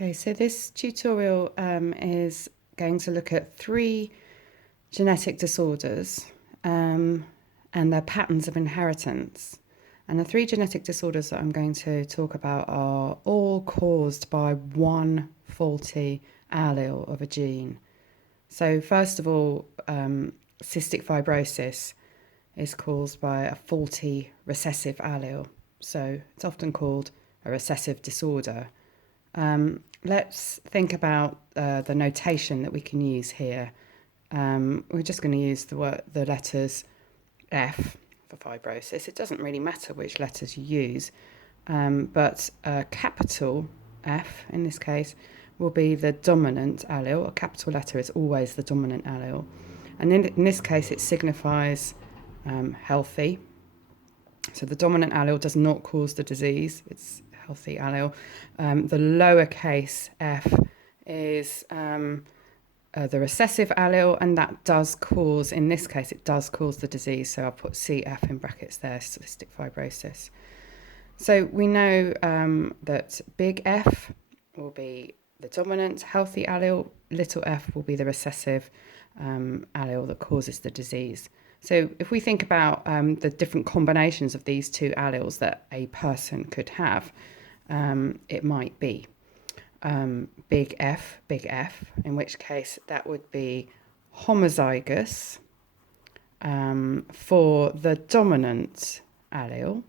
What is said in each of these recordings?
Okay, so this tutorial is going to look at 3 genetic disorders and their patterns of inheritance. And the 3 genetic disorders that I'm going to talk about are all caused by one faulty allele of a gene. So first of all, cystic fibrosis is caused by a faulty recessive allele. So it's often called a recessive disorder. Let's think about the notation that we can use here. We're just going to use the letters F for fibrosis. It doesn't really matter which letters you use, but a capital F in this case will be the dominant allele. A capital letter is always the dominant allele. And in this case, it signifies healthy. So the dominant allele does not cause the disease. It's healthy allele. The lowercase f is the recessive allele, and that does cause, in this case, it does cause the disease. So I'll put CF in brackets there, cystic fibrosis. So we know that big F will be the dominant healthy allele, little f will be the recessive allele that causes the disease. So if we think about the different combinations of these 2 alleles that a person could have, it might be big F, in which case that would be homozygous for the dominant allele.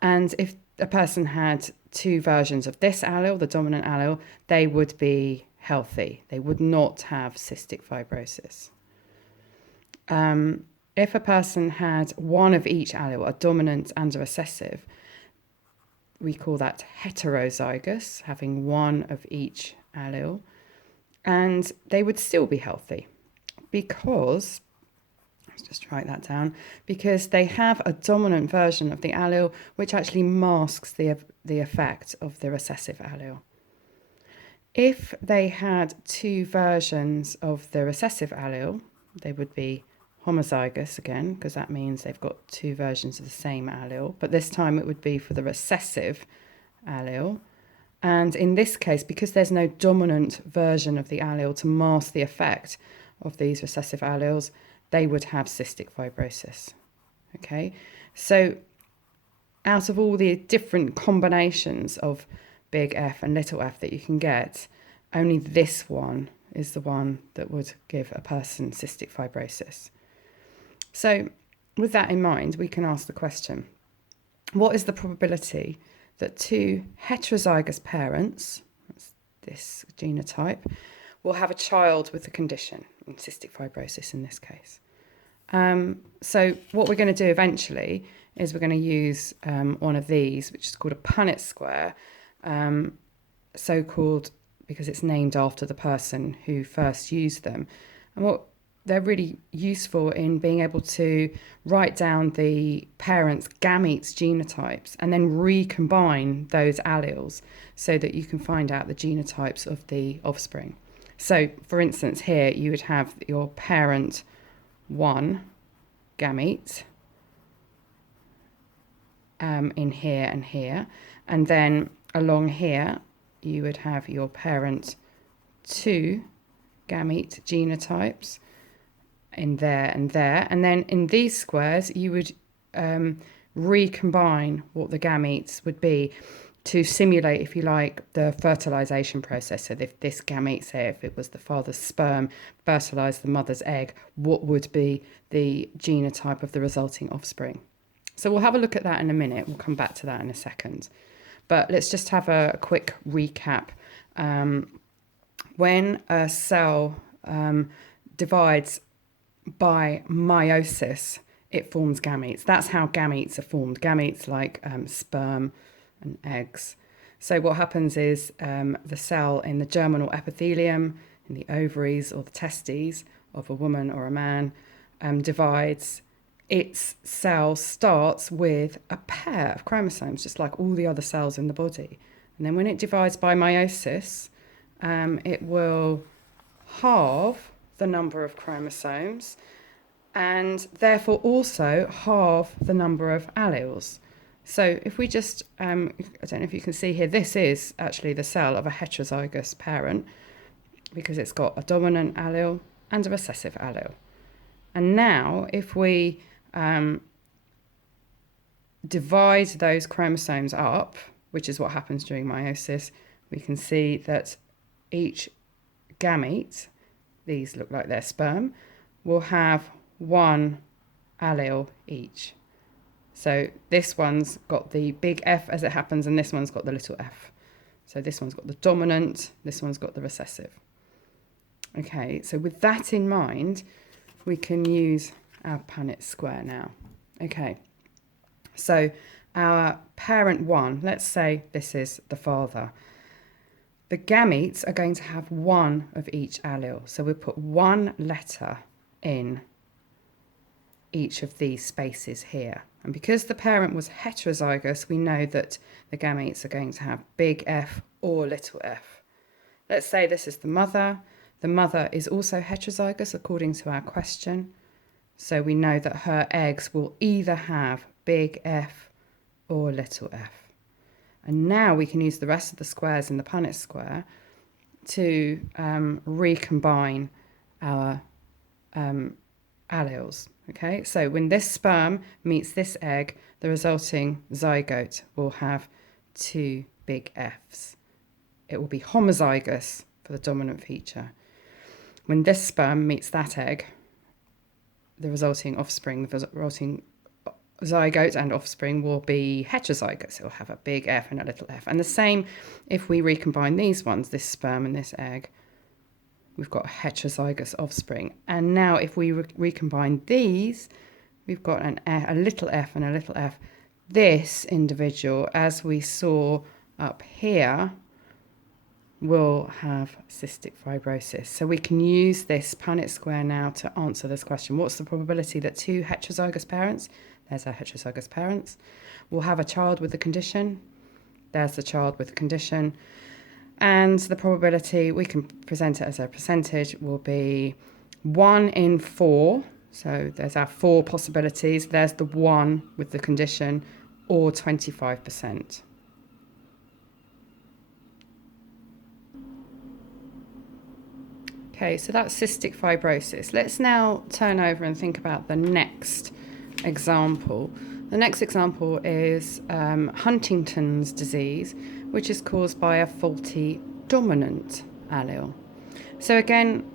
And if a person had 2 versions of this allele, the dominant allele, they would be healthy. They would not have cystic fibrosis. If a person had one of each allele, a dominant and a recessive, we call that heterozygous, having one of each allele, and they would still be healthy because, let's just write that down, because they have a dominant version of the allele which actually masks the effect of the recessive allele. If they had 2 versions of the recessive allele, they would be homozygous again, because that means they've got 2 versions of the same allele, but this time it would be for the recessive allele. And in this case, because there's no dominant version of the allele to mask the effect of these recessive alleles, they would have cystic fibrosis. Okay, so out of all the different combinations of big F and little f that you can get, only this one is the one that would give a person cystic fibrosis. So with that in mind, we can ask the question, what is the probability that 2 heterozygous parents, that's this genotype, will have a child with the condition, cystic fibrosis in this case? So what we're going to do eventually is we're going to use one of these, which is called a Punnett square, so-called because it's named after the person who first used them. And what they're really useful in being able to write down the parents' gametes genotypes and then recombine those alleles so that you can find out the genotypes of the offspring. So, for instance, here you would have your parent 1 gamete in here and here, and then along here you would have your parent 2 gamete genotypes in there and there, and then in these squares you would recombine what the gametes would be to simulate, if you like, the fertilization process. So if this gamete, say if it was the father's sperm, fertilized the mother's egg, what would be the genotype of the resulting offspring? So we'll have a look at that in a minute. We'll come back to that in a second. But let's just have a quick recap. When a cell divides by meiosis, it forms gametes. That's how gametes are formed. Gametes like sperm and eggs. So what happens is the cell in the germinal epithelium, in the ovaries or the testes of a woman or a man, divides. Its cell starts with a pair of chromosomes, just like all the other cells in the body. And then when it divides by meiosis, it will halve the number of chromosomes and therefore also halve the number of alleles. So if we just, I don't know if you can see here, this is actually the cell of a heterozygous parent because it's got a dominant allele and a recessive allele. And now if we divide those chromosomes up, which is what happens during meiosis, we can see that each gamete, these look like their sperm, will have one allele each. So this one's got the big F as it happens, and this one's got the little f. So this one's got the dominant, this one's got the recessive. Okay, so with that in mind, we can use our Punnett square now. Okay, so our parent one, let's say this is the father. The gametes are going to have one of each allele. So we put one letter in each of these spaces here. And because the parent was heterozygous, we know that the gametes are going to have big F or little f. Let's say this is the mother. The mother is also heterozygous according to our question. So we know that her eggs will either have big F or little f. And now we can use the rest of the squares in the Punnett square to recombine our alleles. Okay, so when this sperm meets this egg, the resulting zygote will have two big Fs. It will be homozygous for the dominant feature. When this sperm meets that egg, the resulting offspring, the resulting zygote and offspring will be heterozygous. It will have a big F and a little f. And the same if we recombine these ones, this sperm and this egg, we've got a heterozygous offspring. And now if we recombine these, we've got a little f and a little f. This individual, as we saw up here, will have cystic fibrosis. So we can use this Punnett square now to answer this question. What's the probability that two heterozygous parents, there's our heterozygous parents, will have a child with the condition? There's the child with the condition. And the probability, we can present it as a percentage, will be 1 in 4. So there's our 4 possibilities. There's the 1 with the condition, or 25%. Okay, so that's cystic fibrosis. Let's now turn over and think about the next example. The next example is Huntington's disease, which is caused by a faulty dominant allele. So again,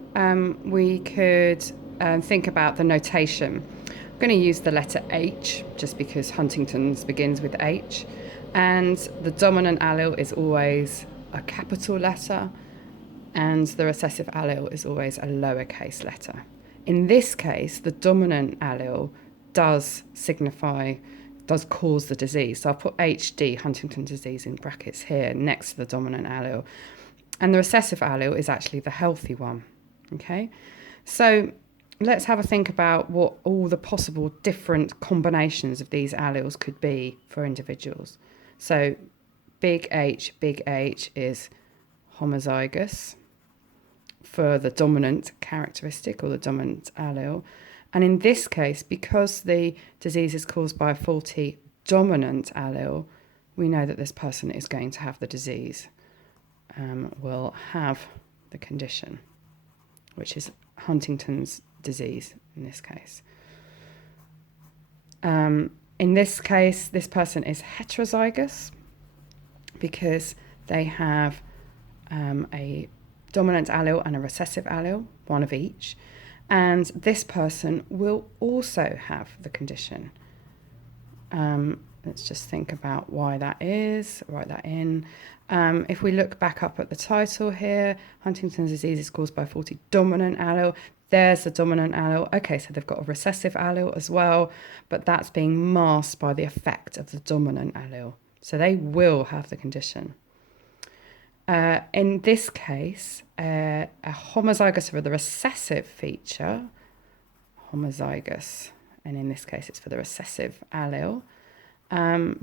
we could think about the notation. I'm going to use the letter H, just because Huntington's begins with H, and the dominant allele is always a capital letter, and the recessive allele is always a lowercase letter. In this case, the dominant allele does cause the disease. So I'll put HD, Huntington's disease, in brackets here next to the dominant allele. And the recessive allele is actually the healthy one. Okay, so let's have a think about what all the possible different combinations of these alleles could be for individuals. So big H is homozygous for the dominant characteristic or the dominant allele. And in this case, because the disease is caused by a faulty dominant allele, we know that this person is going to have the disease, will have the condition, which is Huntington's disease in this case. In this case, this person is heterozygous because they have a dominant allele and a recessive allele, one of each. And this person will also have the condition. Let's just think about why that is, write that in. If we look back up at the title here, Huntington's disease is caused by a faulty dominant allele. There's the dominant allele. Okay, so they've got a recessive allele as well, but that's being masked by the effect of the dominant allele. So they will have the condition. In this case, a homozygous for the recessive feature, homozygous, and in this case it's for the recessive allele,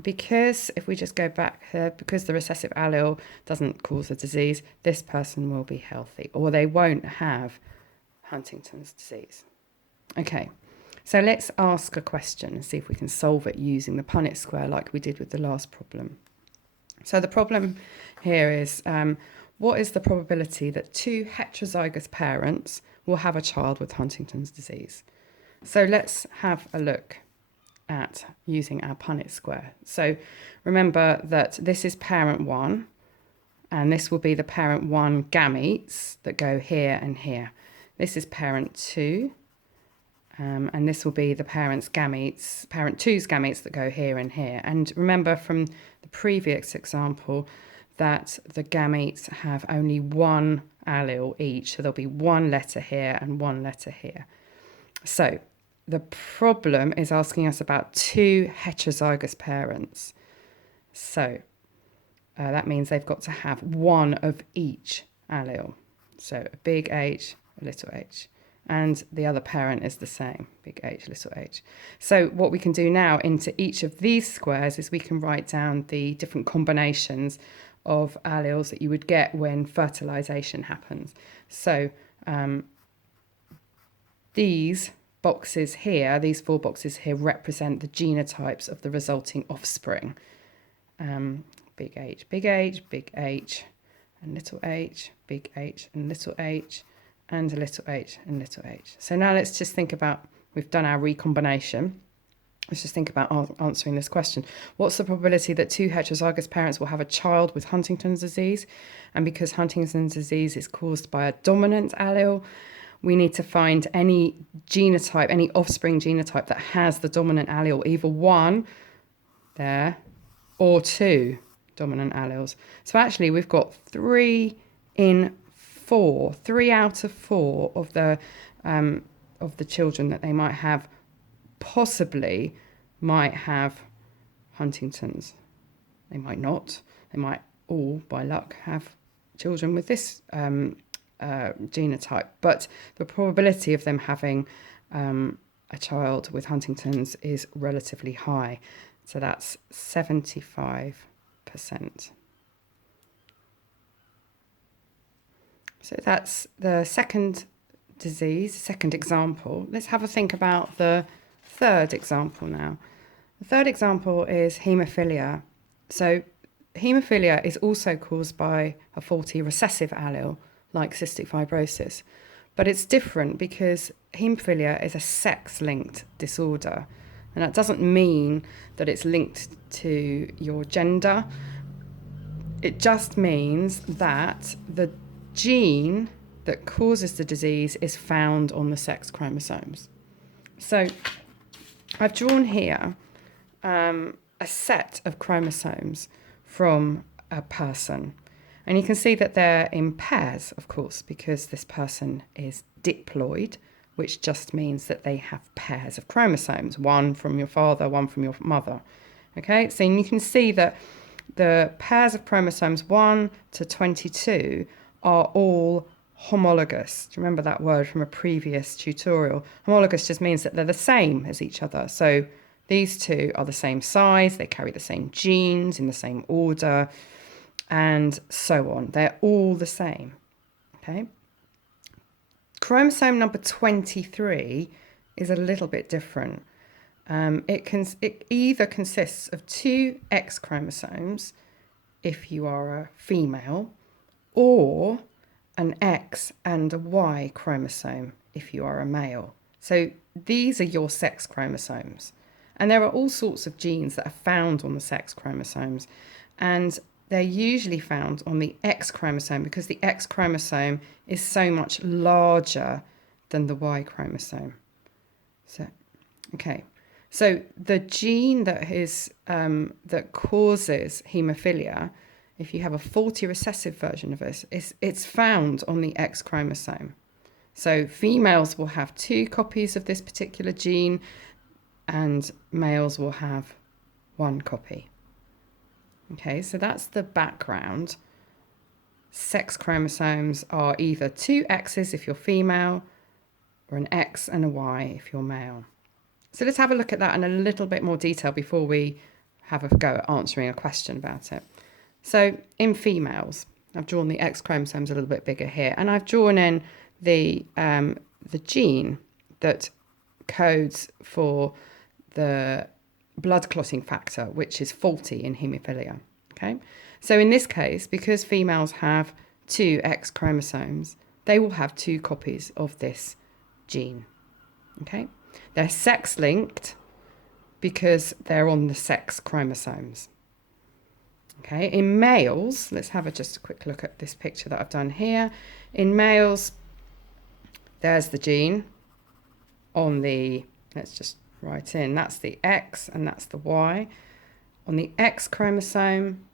because if we just go back here, because the recessive allele doesn't cause the disease, this person will be healthy, or they won't have Huntington's disease. Okay, So let's ask a question and see if we can solve it using the Punnett square like we did with the last problem. So the problem here is, what is the probability that two heterozygous parents will have a child with Huntington's disease? So let's have a look at using our Punnett square. So remember that this is parent 1, and this will be the parent 1 gametes that go here and here. This is parent 2, and this will be the parent 2's gametes that go here and here. And remember from the previous example that the gametes have only one allele each, so there'll be one letter here and one letter here. So the problem is asking us about two heterozygous parents. So that means they've got to have one of each allele. So a big H, a little h. And the other parent is the same, big H, little h. So what we can do now into each of these squares is we can write down the different combinations of alleles that you would get when fertilization happens. So these boxes here, these 4 boxes here, represent the genotypes of the resulting offspring. Big H, big H, big H, and little h, big H and little h, and a little h and little h. So now let's just think about, we've done our recombination. Let's just think about answering this question. What's the probability that two heterozygous parents will have a child with Huntington's disease? And because Huntington's disease is caused by a dominant allele, we need to find any genotype, any offspring genotype that has the dominant allele, either 1 there or 2 dominant alleles. So actually we've got 3 out of 4 of the children that they might have possibly might have Huntington's. They might not. They might all, by luck, have children with this genotype. But the probability of them having a child with Huntington's is relatively high. So that's 75%. So that's the second disease, second example. Let's have a think about the third example now. The third example is haemophilia. So haemophilia is also caused by a faulty recessive allele like cystic fibrosis, but it's different because haemophilia is a sex-linked disorder, and that doesn't mean that it's linked to your gender. It just means that the gene that causes the disease is found on the sex chromosomes. So I've drawn here a set of chromosomes from a person, and you can see that they're in pairs, of course, because this person is diploid, which just means that they have pairs of chromosomes, one from your father, one from your mother. Okay, so you can see that the pairs of chromosomes 1 to 22 are all homologous. Do you remember that word from a previous tutorial? Homologous just means that they're the same as each other. So these two are the same size, they carry the same genes in the same order, and so on. They're all the same. Okay. Chromosome number 23 is a little bit different. It either consists of 2 X chromosomes if you are a female, or an X and a Y chromosome if you are a male. So these are your sex chromosomes. And there are all sorts of genes that are found on the sex chromosomes, and they're usually found on the X chromosome because the X chromosome is so much larger than the Y chromosome. So, okay. So the gene that is that causes haemophilia, if you have a faulty recessive version of this, it's found on the X chromosome. So females will have 2 copies of this particular gene, and males will have 1 copy. Okay, so that's the background. Sex chromosomes are either 2 X's if you're female, or an X and a Y if you're male. So let's have a look at that in a little bit more detail before we have a go at answering a question about it. So in females, I've drawn the X chromosomes a little bit bigger here, and I've drawn in the gene that codes for the blood clotting factor, which is faulty in haemophilia. Okay, so in this case, because females have 2 X chromosomes, they will have 2 copies of this gene. Okay, they're sex linked because they're on the sex chromosomes. Okay, in males, let's have just a quick look at this picture that I've done here. In males, there's the gene on the, let's just write in, that's the X and that's the Y. On the X chromosome,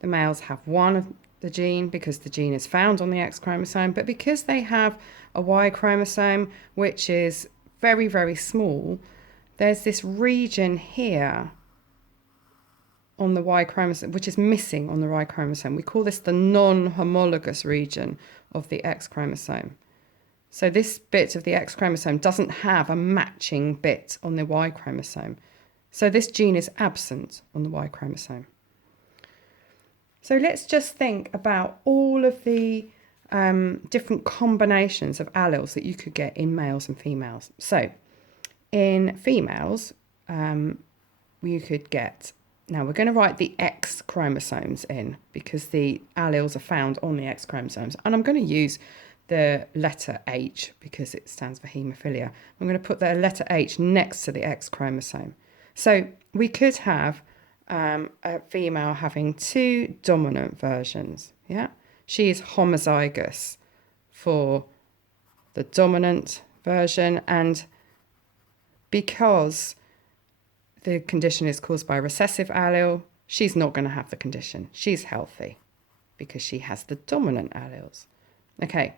the males have one of the gene because the gene is found on the X chromosome, but because they have a Y chromosome, which is very, very small, there's this region here on the Y chromosome, which is missing on the Y chromosome. We call this the non-homologous region of the X chromosome. So this bit of the X chromosome doesn't have a matching bit on the Y chromosome. So this gene is absent on the Y chromosome. So let's just think about all of the different combinations of alleles that you could get in males and females. So in females, you could get, now we're going to write the X chromosomes in because the alleles are found on the X chromosomes. And I'm going to use the letter H because it stands for haemophilia. I'm going to put the letter H next to the X chromosome. So we could have a female having 2 dominant versions. Yeah, she is homozygous for the dominant version, and because the condition is caused by a recessive allele, she's not going to have the condition. She's healthy because she has the dominant alleles. Okay,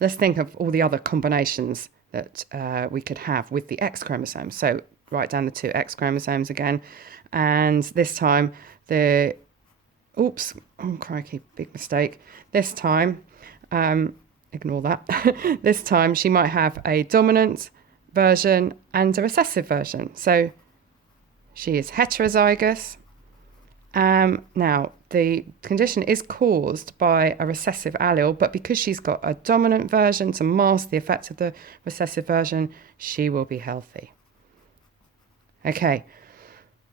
let's think of all the other combinations that we could have with the X chromosome. So write down the 2 X chromosomes again. And this time oh crikey, big mistake. This time, ignore that. This time she might have a dominant version and a recessive version. So she is heterozygous. Now, the condition is caused by a recessive allele, but because she's got a dominant version to mask the effect of the recessive version, she will be healthy. Okay,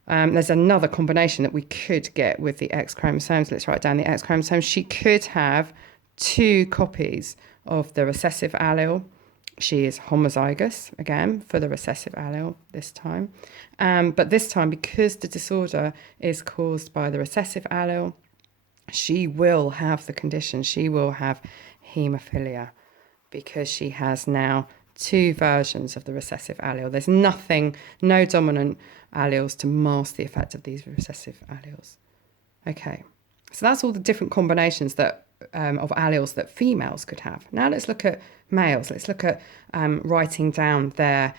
there's another combination that we could get with the X chromosomes. Let's write down the X chromosomes. She could have 2 copies of the recessive allele. She is homozygous, again, for the recessive allele this time. But this time, because the disorder is caused by the recessive allele, she will have the condition. She will have haemophilia because she has now 2 versions of the recessive allele. There's no dominant alleles to mask the effect of these recessive alleles. Okay, so that's all the different combinations that of alleles that females could have. Now let's look at males. Let's look at writing down their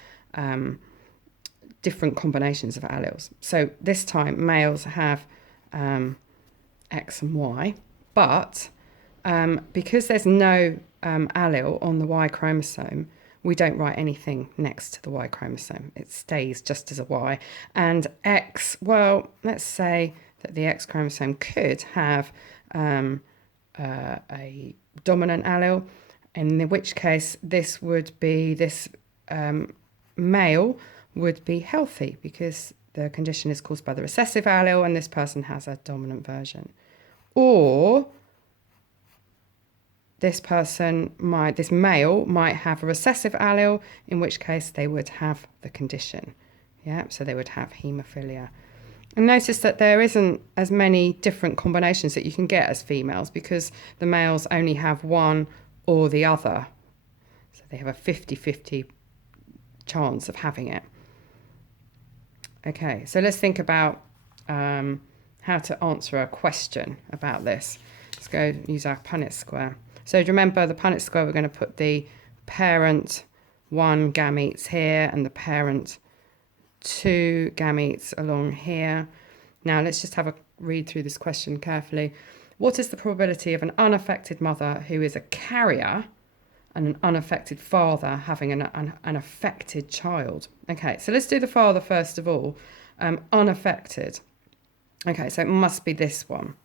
different combinations of alleles. So this time males have X and Y, but because there's no allele on the Y chromosome, we don't write anything next to the Y chromosome. It stays just as a Y. And X, well, let's say that the X chromosome could have a dominant allele, in which case this male would be healthy because the condition is caused by the recessive allele and this person has a dominant version. Or this male might have a recessive allele, in which case they would have the condition. Yeah, so they would have haemophilia. And notice that there isn't as many different combinations that you can get as females because the males only have one or the other. So they have a 50-50 chance of having it. Okay, so let's think about how to answer a question about this. Let's go use our Punnett square. So do you remember the Punnett square, we're going to put the parent 1 gametes here and the parent 2 gametes along here. Now let's just have a read through this question carefully. What is the probability of an unaffected mother who is a carrier and an unaffected father having an affected child? Okay, so let's do the father first of all. Unaffected. Okay, so it must be this one.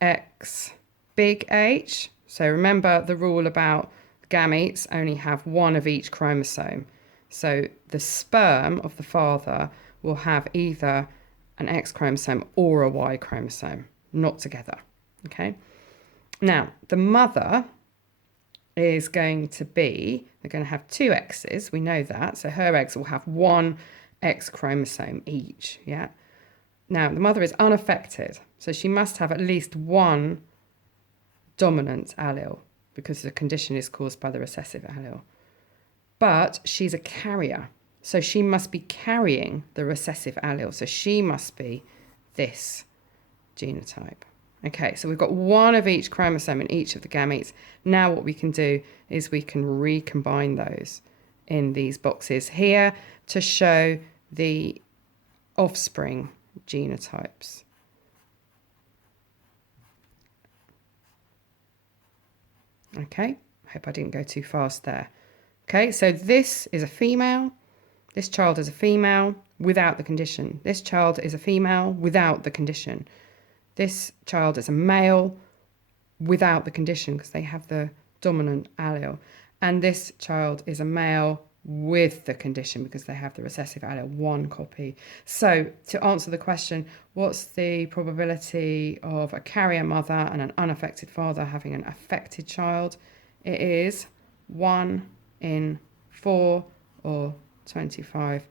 X big H. So remember the rule about gametes only have one of each chromosome. So the sperm of the father will have either an X chromosome or a Y chromosome, not together. Okay. Now, the mother is going to be, they're going to have two X's. We know that. So her eggs will have one X chromosome each. Yeah. Now, the mother is unaffected. So she must have at least one dominant allele because the condition is caused by the recessive allele. But she's a carrier. So she must be carrying the recessive allele. So she must be this genotype. Okay, so we've got one of each chromosome in each of the gametes. Now what we can do is we can recombine those in these boxes here to show the offspring genotypes. Okay, I hope I didn't go too fast there. Okay, so this is a female. This child is a female without the condition. This child is a female without the condition. This child is a male without the condition because they have the dominant allele. And this child is a male with the condition because they have the recessive allele, one copy. So to answer the question, what's the probability of a carrier mother and an unaffected father having an affected child? It is 1 in 4 or 25%.